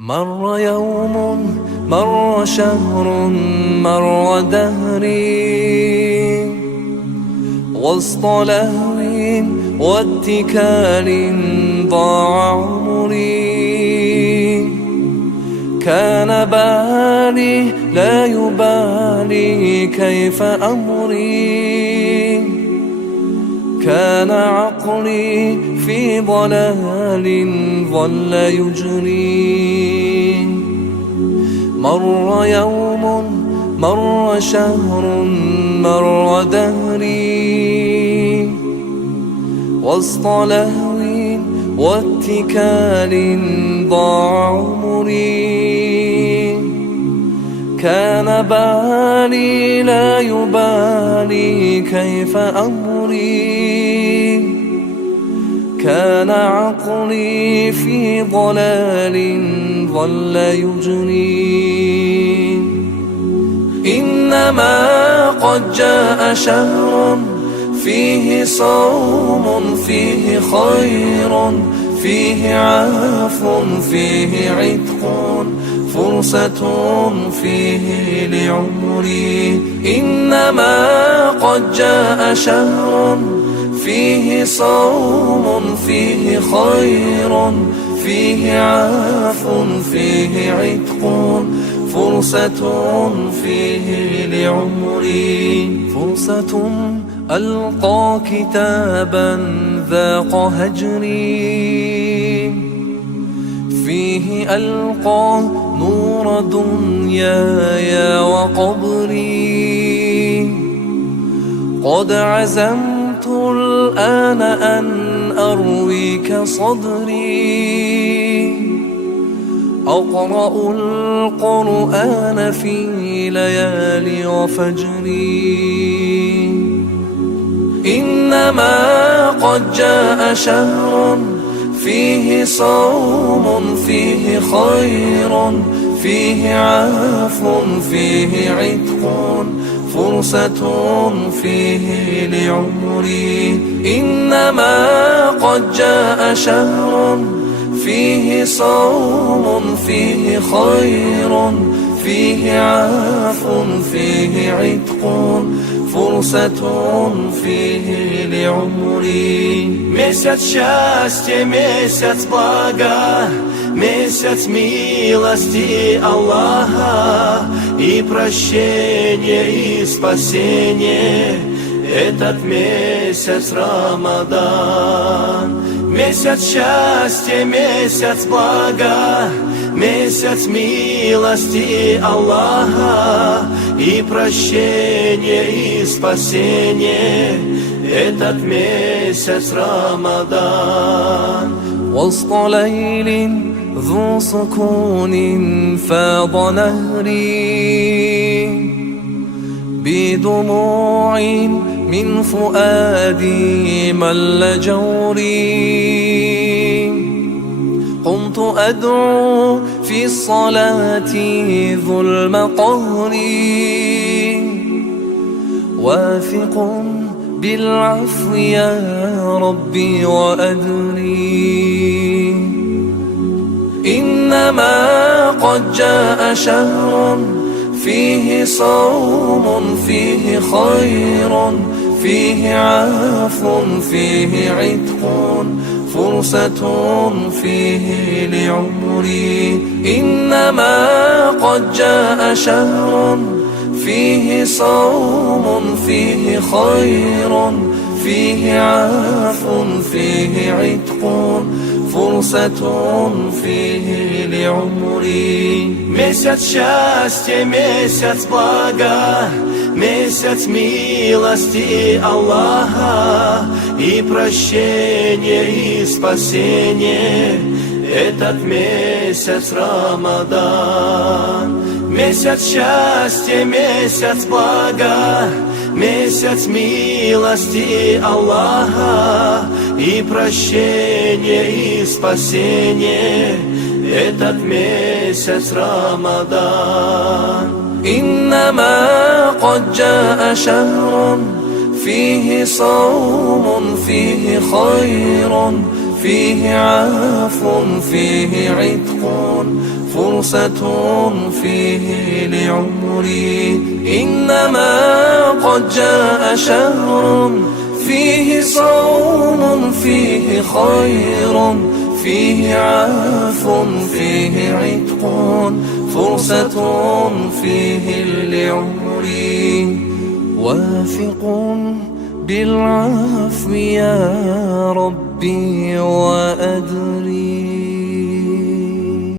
مر يوم، مر شهر، مر دهري، وسط لهو واتكال ضاع عمري. كان بالي لا يبالي كيف أمري، كان عقلي في ضلال ظل يجري. مر يوم، مر شهر، مر دهري، وسط لهو واتكال ضاع عمري. كان بالي لا يبالي كيف أمري، كان عقلي في ضلال ظل يجري. إنما قد جاء شهر فيه صوم، فيه خير، فيه عفو، فيه عتق، فرصة فيه لعمري. إنما قد جاء شهر فيه صوم، فيه خير، فيه عفو، فيه عتق، فرصة فيه لعمري. فرصة ألقى كتابا ذاق هجري، فيه ألقى نور دنياي وقبري. قد عزمت الآن أن أرويك صدري، أقرأ القرآن في ليالي وفجري. إنما قد جاء شهر فيه صوم، فيه خير، فيه عفو، فيه عتق، فرصة فيه لعمري. إنما قد جاء شهر فيه صوم، فيه خير، فيه عفو، فيه عتق، فرصة фіг л'умрі. Месяц счастья, месяц блага, месяц милости Аллаха и прощения и спасения. Этот месяц Рамадан. Месяц счастья, месяц блага, месяц милости Аллаха и прощения и спасения. Этот месяц Рамадан. وسط ليل ذو سكون فاض نهري، بدموع من فؤادي مل جوري. قمت أدعو في الصلاة ظلم قهري، واثق بالعفو يا ربي وأدري. إنما قد جاء شهر فيه صوم، فيه خير، فيه عفو، فيه عتق، فرصة فيه لعمري. إنما قد جاء شهر فيه صوم، فيه خير، فيه عفو، فيه عتق، فرصة فيه لعمري. Месяц счастья, месяц блага, месяц милости Аллаха и прощения и спасения. Этот месяц Рамадан. Месяц счастья, месяц блага, месяц милости Аллаха и прощения и спасения. Этот месяц Рамадан. إنما قد جاء شهر فيه صوم، فيه خير، فيه عفو فيه عتق فرصة فيه لعمري. إنما قد جاء شهر فيه صوم فيه خير فيه عفو فيه عتق فرصة فيه لعمري. واثق بالعفو يا ربي وأدري